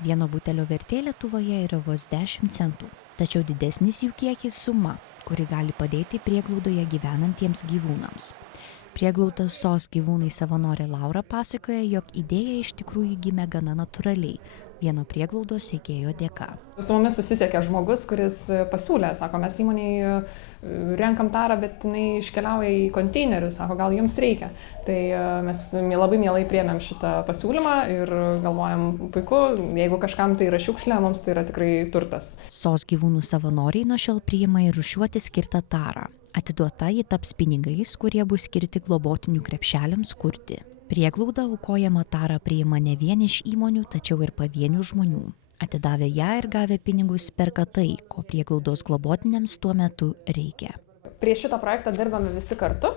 Vieno butelio vertė Lietuvoje yra vos 10 centų, tačiau didesnis jų kiekis suma, kuri gali padėti prieglaudoje gyvenantiems gyvūnams. Prieglaudos SOS gyvūnai savanorė Laura pasakoja, jog idėja iš tikrųjų gimė gana natūraliai, vieno prieglaudos steigėjo dėka. Su mumis susisiekė žmogus, kuris pasiūlė, sako, mes įmonėje renkam tarą, bet jinai iškeliauja į konteinerius, sako, gal jums reikia. Tai mes labai mielai priėmėm šitą pasiūlymą ir galvojam, puiku, jeigu kažkam tai yra šiukšlė, mums tai yra tikrai turtas. SOS gyvūnų savanoriai nuo šiol priima ir rūšiuoti skirtą tarą. Atiduota ji taps pinigais, kurie bus skirti globotinių krepšeliams kurti. Prieglauda aukojama tarą priima ne vien iš įmonių, tačiau ir pavienių žmonių. Atidavę ją ir gavę pinigus perka tai, ko prieglaudos globotiniams tuo metu reikia. Prie šito projekto dirbame visi kartu.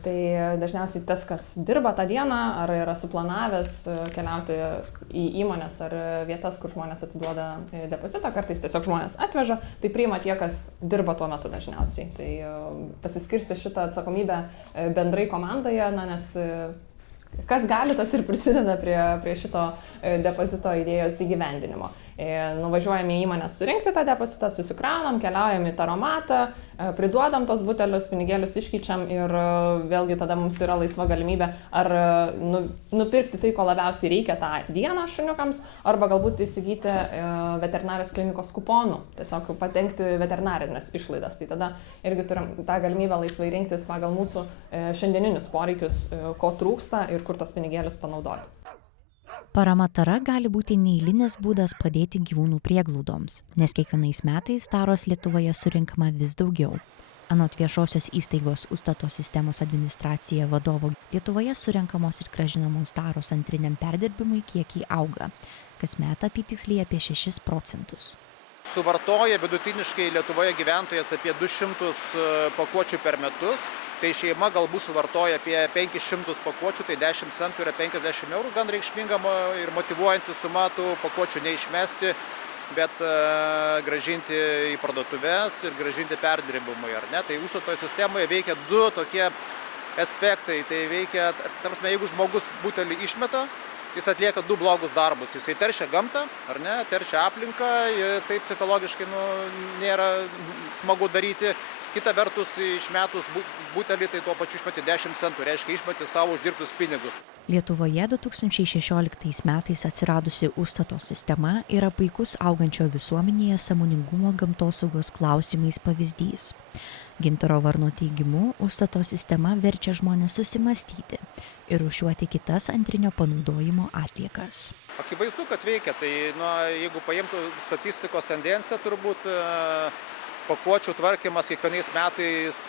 Tai dažniausiai tas, kas dirba tą dieną, ar yra suplanavęs keliauti į įmonės ar vietas, kur žmonės atiduoda depozitą, kartais tiesiog žmonės atveža, tai priima tie, kas dirba tuo metu dažniausiai. Tai pasiskirsti šitą atsakomybę bendrai komandoje, nes kas gali, tas ir prisideda prie šito depozito idėjos įgyvendinimo. Nuvažiuojame į įmonę surinkti tą depozitą, susikraunam, keliaujam į taromatą, priduodam tos butelius, pinigėlius iškeičiam ir vėlgi tada mums yra laisva galimybė ar nupirkti tai, ko labiausiai reikia tą dieną šuniukams, arba galbūt įsigyti veterinarijos klinikos kuponų, tiesiog padengti veterinarinės išlaidas. Tai tada irgi turim tą galimybę laisvai rinktis pagal mūsų šiandieninius poreikius, ko trūksta ir kur tos pinigėlius panaudoti. Parama tara gali būti neeilinis būdas padėti gyvūnų prieglaudoms, nes kiekvienais metais taros Lietuvoje surinkama vis daugiau. Anot viešosios įstaigos Užstato sistemos administracija vadovo, Lietuvoje surinkamos ir grąžinamos taros antriniam perdirbimui kiekiai auga, kasmet apytiksliai apie 6%. Suvartoja vidutiniškai Lietuvoje gyventojas apie 200 pakuočių per metus. Tai šeima galbūt suvartoja apie 500 pakuočių, tai 10 centų yra 50 eurų, gan reikšminga ir motyvuojanti suma tų pakuočių neišmesti, bet grąžinti į parduotuves ir grąžinti perdirbimui, ar ne? Tai Užstato sistemoje veikia du tokie aspektai. Tai veikia, jeigu žmogus butelį išmeta, jis atlieka du blogus darbus. Jisai teršia gamtą, ar ne, teršia aplinką ir tai psichologiškai nėra smagu daryti. Kita vertus, išmetus butelį, tai tuo pačiu išmeti 10 centų, reiškia išmeti savo uždirbtus pinigus. Lietuvoje 2016 metais atsiradusi Užstato sistema yra puikus augančio visuomenėje sąmoningumo gamtosaugos klausimais pavyzdys. Gintaro Varno teigimu, Užstato sistema verčia žmonės susimastyti ir rūšiuoti kitas antrinio panaudojimo atliekas. Akivaizdu, kad veikia. Tai jeigu paimtų statistikos tendenciją, turbūt pakuočių tvarkymas kiekvienais metais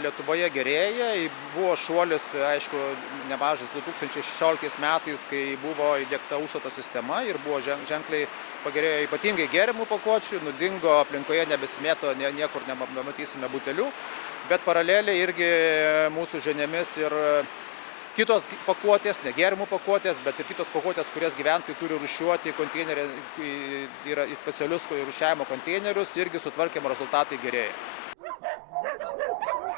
Lietuvoje gerėja. Buvo šuolis, aišku, nemažas 2016 metais, kai buvo įdiegta Užstato sistema ir buvo ženkliai pagerėjo ypatingai gėrimų pakuočių, nudingo aplinkoje, nebesimėto, niekur nematysime butelių, bet paraleliai irgi mūsų žiniomis ir kitos pakuotės, ne gėrimų pakuotės, bet ir kitos pakuotės, kurias gyventojai turi rūšiuoti konteinerį, yra į specialius rūšiavimo konteinerius, irgi sutvarkymo rezultatai gerėja.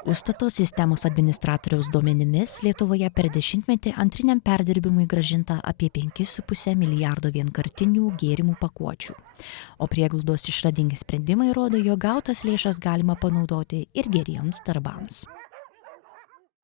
Užstato sistemos administratoriaus duomenimis Lietuvoje per dešimtmetį antriniam perdirbimui grąžinta apie 5,5 milijardo vienkartinių gėrimų pakuočių. O prieglaudos išradingi sprendimai rodo, jog gautas lėšas galima panaudoti ir geriems darbams.